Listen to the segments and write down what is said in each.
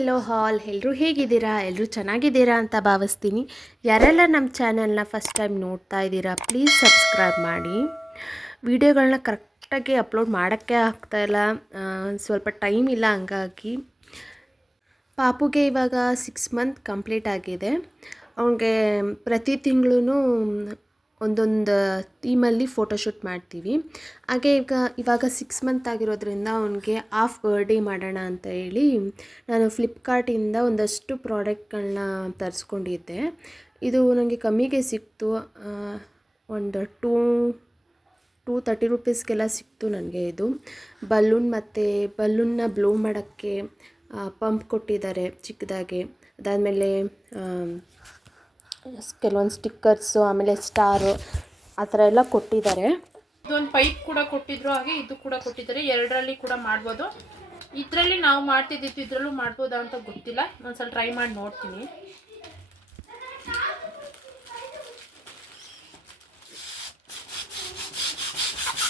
Hello ಹಾಲ್ ಎಲ್ಲರೂ ಹೇಗಿದ್ದೀರಾ? ಎಲ್ಲರೂ ಚೆನ್ನಾಗಿದ್ದೀರಾ ಅಂತ ಭಾವಿಸ್ತೀನಿ. ಯಾರೆಲ್ಲ ನಮ್ಮ ಚಾನಲ್ನ ಫಸ್ಟ್ ಟೈಮ್ ನೋಡ್ತಾ ಇದ್ದೀರಾ ಪ್ಲೀಸ್ ಸಬ್ಸ್ಕ್ರೈಬ್ ಮಾಡಿ. ವಿಡಿಯೋಗಳನ್ನ ಕರೆಕ್ಟಾಗಿ ಅಪ್ಲೋಡ್ ಮಾಡೋಕ್ಕೆ ಆಗ್ತಾಯಿಲ್ಲ ಸ್ವಲ್ಪ ಟೈಮ್ ಇಲ್ಲ ಹಂಗಾಗಿ. ಪಾಪುಗೆ ಇವಾಗ ಸಿಕ್ಸ್ ಮಂತ್ ಕಂಪ್ಲೀಟ್ ಆಗಿದೆ. ಅವನಿಗೆ ಪ್ರತಿ ತಿಂಗಳೂ ಒಂದೊಂದು ಥೀಮಲ್ಲಿ ಫೋಟೋಶೂಟ್ ಮಾಡ್ತೀವಿ. ಹಾಗೆ ಈಗ, ಇವಾಗ ಸಿಕ್ಸ್ ಮಂತ್ ಆಗಿರೋದ್ರಿಂದ ಅವನಿಗೆ ಆಫ್ ಬರ್ಡೇ ಮಾಡೋಣ ಅಂತ ಹೇಳಿ ನಾನು ಫ್ಲಿಪ್ಕಾರ್ಟಿಂದ ಒಂದಷ್ಟು ಪ್ರಾಡಕ್ಟ್ಗಳನ್ನ ತರಿಸ್ಕೊಂಡಿದ್ದೆ. ಇದು ನನಗೆ ಕಮ್ಮಿಗೆ ಸಿಕ್ತು ಒಂದು ಟೂ ಟೂ ತರ್ಟಿ ರುಪೀಸ್ಗೆಲ್ಲ ಸಿಕ್ತು ನನಗೆ ಇದು. ಬಲೂನ್ ಮತ್ತು ಬಲೂನ್ನ ಬ್ಲೋ ಮಾಡೋಕ್ಕೆ ಪಂಪ್ ಕೊಟ್ಟಿದ್ದಾರೆ ಚಿಕ್ಕದಾಗೆ. ಅದಾದಮೇಲೆ ಕೆಲವೊಂದು ಸ್ಟಿಕ್ಕರ್ಸು ಆಮೇಲೆ ಸ್ಟಾರು ಆ ಥರ ಎಲ್ಲ ಕೊಟ್ಟಿದ್ದಾರೆ. ಇದೊಂದು ಪೈಪ್ ಕೂಡ ಕೊಟ್ಟಿದ್ರು, ಹಾಗೆ ಇದು ಕೂಡ ಕೊಟ್ಟಿದ್ದಾರೆ. ಎರಡರಲ್ಲಿ ಕೂಡ ಮಾಡ್ಬೋದು. ಇದರಲ್ಲಿ ನಾವು ಮಾಡ್ತಿದ್ದಿದ್ದು ಇದರಲ್ಲೂ ಮಾಡ್ಬೋದಾ ಅಂತ ಗೊತ್ತಿಲ್ಲ. ಒಂದ್ಸಲ ಟ್ರೈ ಮಾಡಿ ನೋಡ್ತೀನಿ.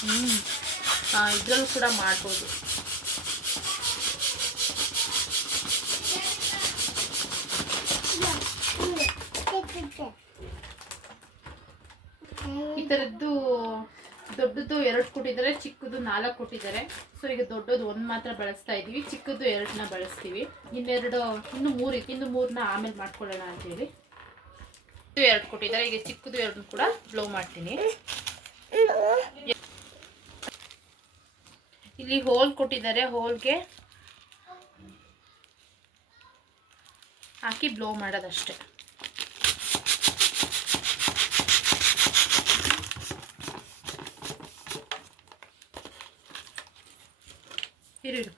ಹ್ಞೂ ಇದರಲ್ಲೂ ಕೂಡ ಮಾಡ್ಬೋದು ಈ ಥರದ್ದು ದೊಡ್ಡದು ಎರಡು ಕೊಟ್ಟಿದ್ದಾರೆ, ಚಿಕ್ಕದು ನಾಲ್ಕು ಕೊಟ್ಟಿದ್ದಾರೆ. ಸೊ ಈಗ ದೊಡ್ಡದು ಒಂದು ಮಾತ್ರ ಬಳಸ್ತಾ ಇದ್ದೀವಿ, ಚಿಕ್ಕದು ಎರಡನ್ನ ಬಳಸ್ತೀವಿ. ಇನ್ನೆರಡು, ಇನ್ನು ಮೂರು ಇನ್ನು ಮೂರನ್ನ ಆಮೇಲೆ ಮಾಡ್ಕೊಳ್ಳೋಣ ಅಂತೇಳಿ. ಎರಡು ಕೊಟ್ಟಿದ್ದಾರೆ, ಈಗ ಚಿಕ್ಕದು ಎರಡನ್ನ ಕೂಡ ಬ್ಲೋ ಮಾಡ್ತೀನಿ. ಇಲ್ಲಿ ಹೋಲ್ ಕೊಟ್ಟಿದ್ದಾರೆ, ಹೋಲ್ಗೆ ಹಾಕಿ ಬ್ಲೋ ಮಾಡೋದಷ್ಟೇ. ಇರು ಇರು.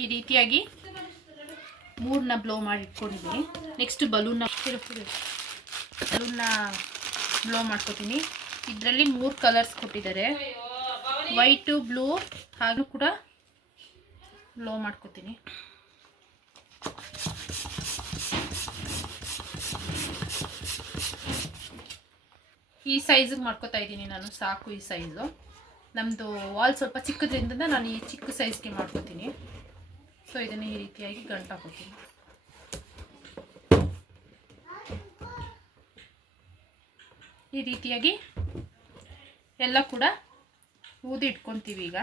ಈ ರೀತಿಯಾಗಿ ಮೂರನ್ನ ಬ್ಲೋ ಮಾಡಿ ಇಟ್ಕೊಂಡಿದ್ದೀನಿ ನೆಕ್ಸ್ಟ್ ಬಲೂನ್ನ ಬಲೂನ್ನ ಬ್ಲೋ ಮಾಡ್ಕೊತೀನಿ. ಇದರಲ್ಲಿ ಮೂರು ಕಲರ್ಸ್ ಕೊಟ್ಟಿದ್ದಾರೆ. ವೈಟು ಬ್ಲೂ ಹಾಗೂ ಕೂಡ ಬ್ಲೋ ಮಾಡ್ಕೊತೀನಿ. ಈ ಸೈಜಿಗೆ ಮಾಡ್ಕೊತಾ ಇದ್ದೀನಿ ನಾನು, ಸಾಕು ಈ ಸೈಜು ನಮ್ಮದು ವಾಲ್ ಸ್ವಲ್ಪ ಚಿಕ್ಕದ್ರಿಂದ ನಾನು ಈ ಚಿಕ್ಕ ಸೈಜ್ಗೆ ಮಾಡ್ಕೊತೀನಿ. ಸೊ ಇದನ್ನು ಈ ರೀತಿಯಾಗಿ ಗಂಟು ಹಾಕೋತೀನಿ ಈ ರೀತಿಯಾಗಿ ಎಲ್ಲ ಕೂಡ ಊದಿ ಇಟ್ಕೊತೀವಿ ಈಗ.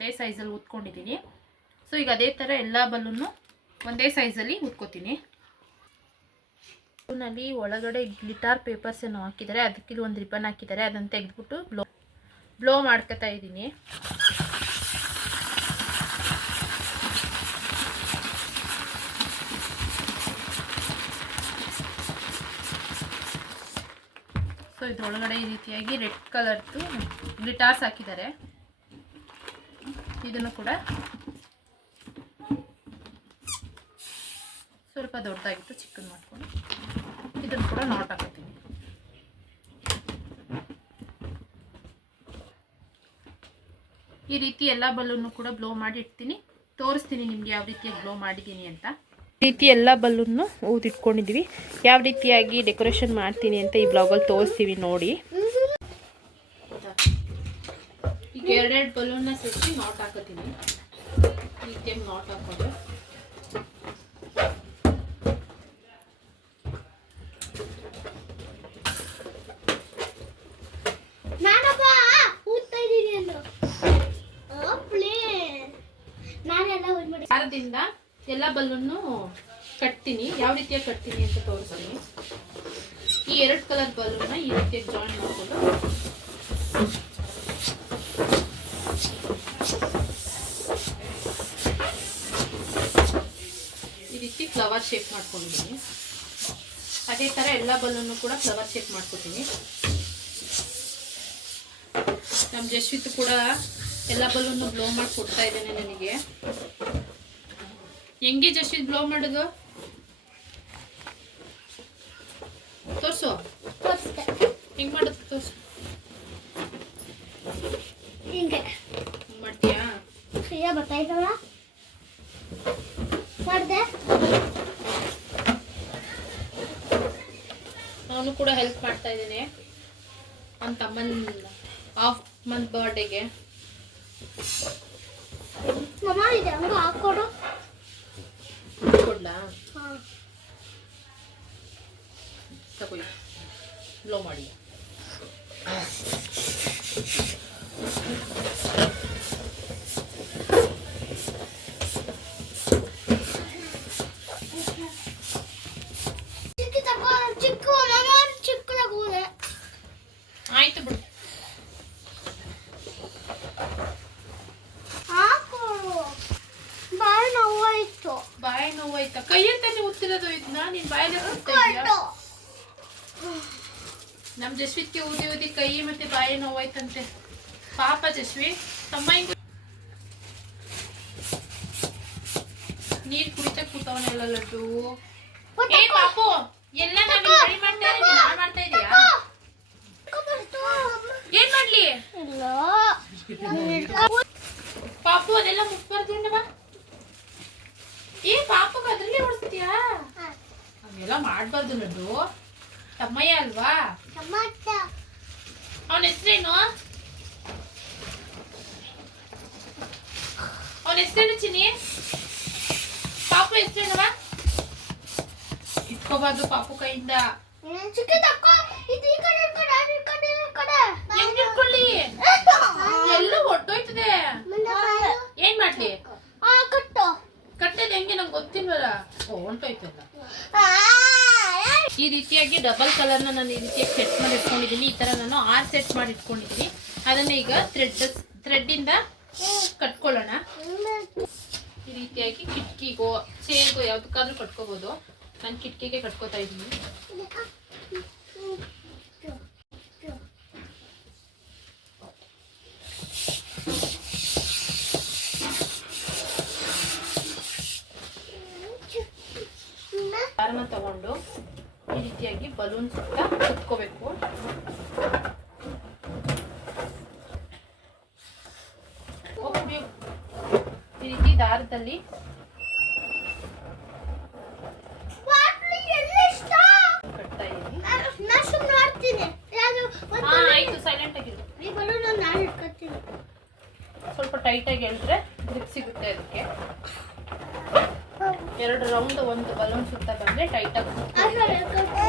ಒಂದೇ ಸೈಜಲ್ಲಿ ಉತ್ಕೊಂಡಿದ್ದೀನಿ ಸೊ ಈಗ ಅದೇ ಥರ ಎಲ್ಲ ಬಲೂನು ಒಂದೇ ಸೈಜಲ್ಲಿ ಉತ್ಕೋತೀನಿ. ನಲ್ಲಿ ಒಳಗಡೆ ಗ್ಲಿಟಾರ್ ಪೇಪರ್ಸ್ ಏನೋ ಹಾಕಿದ್ದಾರೆ. ಅದಕ್ಕೆ ಇಲ್ಲಿ ಒಂದು ರಿಬ್ಬನ್ ಹಾಕಿದ್ದಾರೆ. ಅದನ್ನು ತೆಗೆದ್ಬಿಟ್ಟು ಬ್ಲೋ ಬ್ಲೋ ಮಾಡ್ಕೋತಾ ಇದ್ದೀನಿ ಸೊ ಇದ್ರೊಳಗಡೆ ಈ ರೀತಿಯಾಗಿ ರೆಡ್ ಕಲರ್ದು ಗ್ಲಿಟಾರ್ಸ್ ಹಾಕಿದ್ದಾರೆ. ಇದನ್ನು ಕೂಡ ಸ್ವಲ್ಪ ದೊಡ್ಡದಾಗಿತ್ತು ಚಿಕ್ಕನ್ ಮಾಡ್ಕೊಂಡು ಇದನ್ನು ಕೂಡ ನಾಟ್ ಹಾಕೋತೀನಿ ಈ ರೀತಿ ಎಲ್ಲ ಬಲೂನು ಕೂಡ ಬ್ಲೋ ಮಾಡಿ ಇಡ್ತೀನಿ ತೋರಿಸ್ತೀನಿ ನಿಮಗೆ ಯಾವ ರೀತಿಯಾಗಿ ಬ್ಲೋ ಮಾಡಿದ್ದೀನಿ ಅಂತ. ರೀತಿ ಎಲ್ಲ ಬಲೂನ್ ಊದಿಟ್ಕೊಂಡಿದ್ದೀವಿ. ಯಾವ ರೀತಿಯಾಗಿ ಡೆಕೋರೇಷನ್ ಮಾಡ್ತೀನಿ ಅಂತ ಈ ಬ್ಲಾಗಲ್ಲಿ ತೋರಿಸ್ತೀವಿ ನೋಡಿ. ಈಗ ಎರಡೆರಡು ಬಲೂನ್ನ ಸೇರಿಸಿ ನಾಟ್ ಹಾಕೋತೀನಿ ಈ ಟೈಮ್ ನಾಟ್ ಹಾಕೋದು. ಮರದಿಂದ ಎಲ್ಲ ಬಲೂನು ಕಟ್ತೀನಿ. ಯಾವ ರೀತಿಯಾಗಿ ಕಟ್ತೀನಿ ಅಂತ ತೋರಿಸ್ತೀನಿ. ಈ ಎರಡು ಕಲರ್ ಬಲೂನ್ನ ಈ ರೀತಿಯಾಗಿ ಜಾಯಿನ್ ಮಾಡಿಕೊಂಡು ಈ ರೀತಿ ಫ್ಲವರ್ ಶೇಪ್ ಮಾಡ್ಕೊಂಡಿದ್ದೀನಿ. ಅದೇ ಥರ ಎಲ್ಲ ಬಲೂನು ಕೂಡ ಫ್ಲವರ್ ಶೇಪ್ ಮಾಡ್ಕೊತೀನಿ. ನಮ್ಮ ಜಶ್ವಿತ್ ಕೂಡ ಎಲ್ಲ ಬಲೂನು ಬ್ಲೋ ಮಾಡಿ ಕೊಡ್ತಾ ಇದ್ದೇನೆ ನನಗೆ. ಹೆಂಗೆ ಜಶ್ವಿತ್ ಬ್ಲೋ ಮಾಡೋದು? ತೋರ್ಸು. ಹೆಂಗೆ ಮಾಡೋದು ತೋರ್ಸು. ಹಿಂಗೆ. ಇದ್ದಾವ ಮಾಡಿದೆ? ನಾನು ಕೂಡ ಹೆಲ್ಪ್ ಮಾಡ್ತಾ ಇದ್ದೀನಿ. ನನ್ನ ತಮ್ಮನ ಹಾಫ್ ಮಂತ್ ಬರ್ಡೇಗೆ ಕೊಡ್ಲಾ ಹಾ. ತಗೋ ಲೋ ಮಾಡಿ ಚಿಕ್ಕ ತಗೋ ಚಿಕ್ಕ ಮಮ್ಮ ಚಿಕ್ಕ ತಗೋದೆ ಆಯ್ತು ಬಿಡು ಹಾಕು ಬಾಳ ನೋವಾಯ್ತು ಬಾಯಿ ನೋವಾಯ್ತಾ ಕೈಯಂತಾನೆ ಉತ್ತಿರೋದು ಇದನ್ನ ನೀನ್ ಬಾಯಲ್ಲಿ ನಮ್ ಜಸ್ವಿತ್ಗೆ ಊದಿ ಊದಿ ಕೈ ಮತ್ತೆ ಬಾಯಿ ನೋವಾಯ್ತಂತೆ ಪಾಪ ಜಸ್ವಿ ತಮ್ಮ ಹಿಂಗ ನೀರ್ ಕುಡಿತ ಕೂತವನೆಲ್ಲ ಲಡ್ಡು ಏ ಪಾಪು ಎಲ್ಲ ರೆಡಿ ಮಾಡ್ತಾ ಇದ್ದೀನಿ ನಾನ್ ಮಾಡ್ತಾ ಇದೀಯಾ ಏನ್ ಮಾಡ್ಲಿ ಇಲ್ಲ ಪಾಪು ಅದೆಲ್ಲ ಬಾ ಏ ಪಾಪಗ ಅದ್ರಲ್ಲೇ ಓಡಿಸ್ತೀಯಾ ಹಂಗೆಲ್ಲ ಮಾಡಬಾರ್ದು ಲಡ್ಡು ತಮ್ಮಯ್ಯ ಅಲ್ವಾ? ಅವನ ಹೆಸರೇನು? ಅವನ ಹೆಸರೇನು ಚಿನ್ನಿ? ಪಾಪು ಹೆಸರೇನವ ಇಟ್ಕೋಬಾರ್ದು ಪಾಪು ಕೈಯಿಂದ. ಎಲ್ಲ ಹೊಟ್ಟೋಯ್ತದೆ ಏನ್ ಮಾಡ್ಲಿ? ಕಟ್ಟದ ಹೆಂಗೆ ನಂಗೆ ಗೊತ್ತಿಲ್ವಲ್ಲ? ಹೊಂಟೋಯ್ತಲ್ಲ ಈ ರೀತಿಯಾಗಿ ಡಬಲ್ ಕಲರ್ನ ನಾನು ಈ ರೀತಿಯಾಗಿ ಸೆಟ್ ಮಾಡಿ ಇಟ್ಕೊಂಡಿದ್ದೀನಿ. ಈ ತರ ನಾನು ಆರ್ ಸೆಟ್ ಮಾಡಿ ಇಟ್ಕೊಂಡಿದ್ದೀನಿ. ಅದನ್ನ ಈಗ ಥ್ರೆಡ್ ಥ್ರೆಡ್ಡಿಂದ ಕಟ್ಕೊಳ್ಳೋಣ. ಈ ರೀತಿಯಾಗಿ ಕಿಟಕಿಗೋ ಚೇರ್ಗೋ ಯಾವುದಕ್ಕಾದ್ರೂ ಕಟ್ಕೋಬೋದು. ನಾನು ಕಿಟಕಿಗೆ ಕಟ್ಕೋತಾ ಇದ್ದೀನಿ. ದಾರನ ತಗೊಂಡು ಈ ರೀತಿಯಾಗಿ ಬಲೂನ್ ಸುತ್ತ ಸುತ್ಕೋಬೇಕು. ಈ ರೀತಿ ದಾರದಲ್ಲಿ ಸ್ವಲ್ಪ ಟೈಟ್ ಆಗಿ ಎಳ್ದ್ರೆ ಗ್ರಿಪ್ ಸಿಗುತ್ತೆ ಅದಕ್ಕೆ. ಎರಡು ರೌಂಡ್ ಒಂದು ಬಲೂನ್ ಸುತ್ತ ಬಂದ್ರೆ ಟೈಟ್ ಆಗಿ ಆ ಕಡೆ ಇಟ್ಕೊತೀನಿ.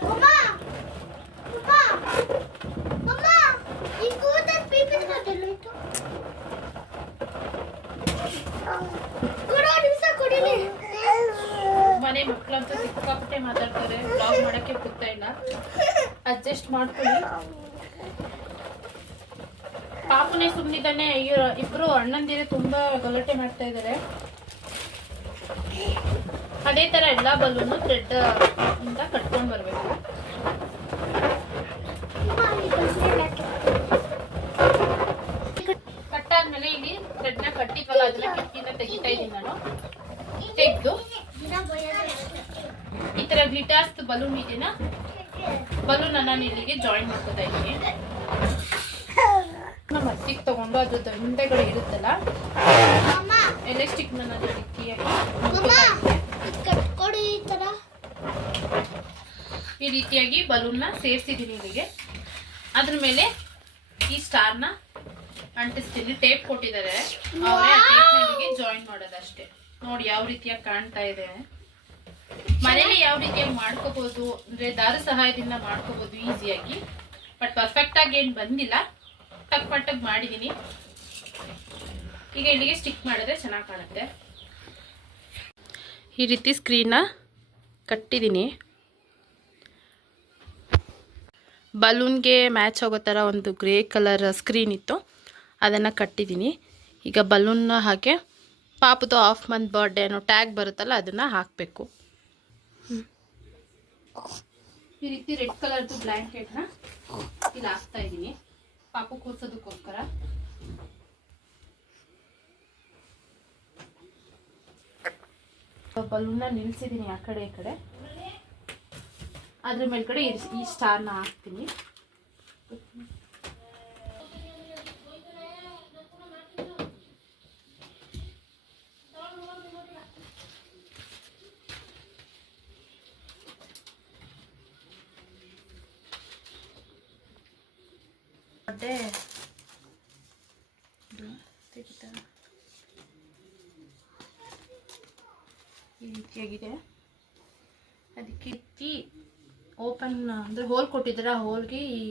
ಅಮ್ಮ, ಅಮ್ಮ, ಅಮ್ಮ, ಈ ಕೂದಲ್ ಪೀಪಿನ ಕಟ್ಟೆಲ್ಲೋಯ್ತು? ಕೊಡು, ನಿಮಿಷ ಕೊಡಿಲಿ. ಮನೆ ಮಕ್ಕಳಂತೂ ಸಿಕ್ಕಾಪಟ್ಟೆ ಮಾತಾಡ್ತಾರೆ ಬ್ಲಾಗ್ ಮಾಡಕ್ಕೆ ಗೊತ್ತಾ ಇಲ್ಲ ಅಡ್ಜಸ್ಟ್ ಮಾಡ್ಕೊಳ್ಳಿ. ಪಾಪನೇ ಸುಮ್ಮನಿದ್ದಾನೆ ಇಬ್ರು ಅಣ್ಣಂದಿರೆ ತುಂಬಾ ಗಲಾಟೆ ಮಾಡ್ತಾ ಇದ್ದಾರೆ. ಅದೇ ತರ ಎಲ್ಲಾ ಬಲೂನು ಥ್ರೆಡ್ ಇಂದ ಕಟ್ಕೊಂಡ್ ಬರ್ಬೇಕು. ಹಾಕಿ. ಕಟ್ಟಾದ್ಮೇಲೆ ಇಲ್ಲಿ ಥ್ರೆಡ್ನ ಕಟ್ಟಿದ್ವಲ್ಲ ಅದನ್ನ ಕಿಟಕಿಯಿಂದ ತೆಗಿತಾ ಇದ್ದೀನಿ ನಾನು. ತೆಗ್ದು. ಈ ತರ ಗ್ಲಿಟರ್ಸ್ ಬಲೂನ್ ಇದೆನಾ? ಬಲೂನ್ ನಾನು ಇಲ್ಲಿಗೆ ಜಾಯಿನ್ ಮಾಡ್ಕೋತಾ ಇದ್ದೀನಿ. ನಮ್ಮ ಅತ್ತಿಗೆ ತಗೊಂಡು ಅದ್ರದ್ದು ಹಿಂದೆಗಳು ಇರುತ್ತಲ್ಲ? ಎಲೆಸ್ಟಿಕ್ ನಾನು ಅದ್ರ ಈ ರೀತಿಯಾಗಿ ಬಲೂನ್ನ ಸೇರಿಸಿದ್ದೀನಿ ಇಲ್ಲಿಗೆ. ಅದ್ರ ಮೇಲೆ ಈ ಸ್ಟಾರ್ನ ಅಂಟಿಸ್ತೀನಿ. ಟೇಪ್ ಕೊಟ್ಟಿದ್ದಾರೆ. ಜಾಯಿನ್ ಮಾಡೋದಷ್ಟೇ. ನೋಡಿ ಯಾವ ರೀತಿಯಾಗಿ ಕಾಣ್ತಾ ಇದೆ. ಮನೇಲಿ ಯಾವ ರೀತಿ ಮಾಡ್ಕೋಬಹುದು ಅಂದ್ರೆ ದಾರ ಸಹಾಯದಿಂದ ಮಾಡ್ಕೋಬಹುದು ಈಸಿಯಾಗಿ, ಬಟ್ ಪರ್ಫೆಕ್ಟ್ ಆಗಿ ಏನ್ ಬಂದಿಲ್ಲ. ಟಕ್ ಪಟ್ಟಗ್ ಮಾಡಿದೀನಿ. ಈಗ ಇಲ್ಲಿಗೆ ಸ್ಟಿಕ್ ಮಾಡಿದ್ರೆ ಚೆನ್ನಾಗಿ ಕಾಣುತ್ತೆ. ಈ ರೀತಿ ಸ್ಕ್ರೀನ್ನ ಕಟ್ಟಿದ್ದೀನಿ ಬಲೂನ್ಗೆ ಮ್ಯಾಚ್ ಆಗೋ ಥರ ಒಂದು ಗ್ರೇ ಕಲರ್ ಸ್ಕ್ರೀನ್ ಇತ್ತು. ಅದನ್ನು ಕಟ್ಟಿದ್ದೀನಿ ಈಗ ಬಲೂನ್ನ ಹಾಕಿ ಪಾಪದ ಆಫ್ ಮಂತ್ ಬರ್ಡೇ ಅನ್ನೋ ಟ್ಯಾಗ್ ಬರುತ್ತಲ್ಲ, ಅದನ್ನು ಹಾಕಬೇಕು. ಈ ರೀತಿ ರೆಡ್ ಕಲರ್ದು ನ ಇಲ್ಲಿ ಹಾಕ್ತಾ ಇದ್ದೀನಿ. ಪಾಪು ಕೂರ್ಸೋದಕ್ಕೋಸ್ಕರ. ಬಲೂನ್ನ ನಿಲ್ಸಿದ್ದೀನಿ ಆ ಕಡೆ ಈ ಕಡೆ. ಅದ್ರ ಮೇಲ್ಗಡೆ ಈ ಸ್ಟಾರ್ನ ಹಾಕ್ತೀನಿ. ಮತ್ತೆ ಇದು ತೆಗಿತಾ ಈ ರೀತಿಯಾಗಿದೆ ಅದಕ್ಕೆ ರೀತಿ ಓಪನ್ ಅಂದರೆ ಹೋಲ್ ಕೊಟ್ಟಿದ್ದಾರೆ? ಆ ಹೋಲ್ಗೆ ಈ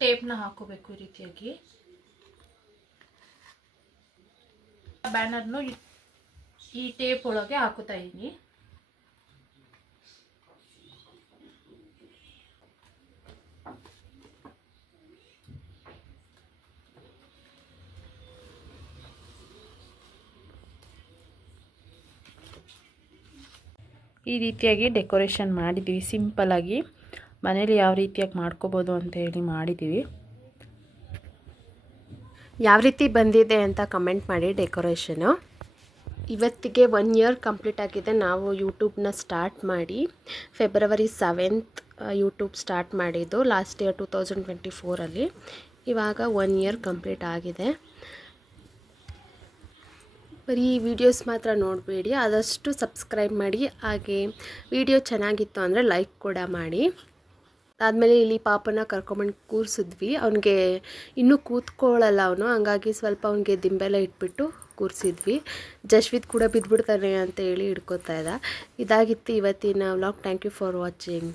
ಟೇಪ್ನ ಹಾಕೋಬೇಕು ಈ ರೀತಿಯಾಗಿ ಬ್ಯಾನರ್ನು ಈ ಟೇಪ್ ಒಳಗೆ ಹಾಕೋತಾ ಇದ್ದೀನಿ. ಈ ರೀತಿಯಾಗಿ ಡೆಕೋರೇಷನ್ ಮಾಡಿದ್ದೀವಿ. ಸಿಂಪಲಾಗಿ ಮನೇಲಿ ಯಾವ ರೀತಿಯಾಗಿ ಮಾಡ್ಕೋಬೋದು ಅಂತ ಹೇಳಿ ಮಾಡಿದ್ದೀವಿ. ಯಾವ ರೀತಿ ಬಂದಿದೆ ಅಂತ ಕಮೆಂಟ್ ಮಾಡಿ ಡೆಕೋರೇಷನು ಇವತ್ತಿಗೆ ಒನ್ ಇಯರ್ ಕಂಪ್ಲೀಟ್ ಆಗಿದೆ. ನಾವು ಯೂಟ್ಯೂಬ್ನ ಸ್ಟಾರ್ಟ್ ಮಾಡಿ ಫೆಬ್ರವರಿ ಸೆವೆಂತ್ ಯೂಟ್ಯೂಬ್ ಸ್ಟಾರ್ಟ್ ಮಾಡಿದ್ದು last year two thousand twenty ಫೋರಲ್ಲಿ ಇವಾಗ ಒನ್ ಇಯರ್ ಕಂಪ್ಲೀಟ್ ಆಗಿದೆ. ಬರೀ ವಿಡಿಯೋಸ್ ಮಾತ್ರ ನೋಡಬೇಡಿ, ಆದಷ್ಟು ಸಬ್ಸ್ಕ್ರೈಬ್ ಮಾಡಿ, ಹಾಗೆ ವಿಡಿಯೋ ಚೆನ್ನಾಗಿತ್ತು ಅಂದರೆ ಲೈಕ್ ಕೂಡ ಮಾಡಿ. ಅದಾದಮೇಲೆ ಇಲ್ಲಿ ಪಾಪನ ಕರ್ಕೊಂಬಂದು ಕೂರಿಸಿದ್ವಿ. ಅವನಿಗೆ ಇನ್ನೂ ಕೂತ್ಕೊಳ್ಳಲ್ಲ ಅವನು, ಹಂಗಾಗಿ ಸ್ವಲ್ಪ ಅವನಿಗೆ ದಿಂಬೆಲ್ಲ ಇಟ್ಬಿಟ್ಟು ಕೂರಿಸಿದ್ವಿ. ಜಶ್ವಿತ್ ಕೂಡ ಬಿದ್ದುಬಿಡ್ತಾನೆ ಅಂತ ಹೇಳಿ ಇಟ್ಕೋತಾ ಇದ್ದ. ಇದಾಗಿತ್ತು ಇವತ್ತಿನ vlog thank you for watching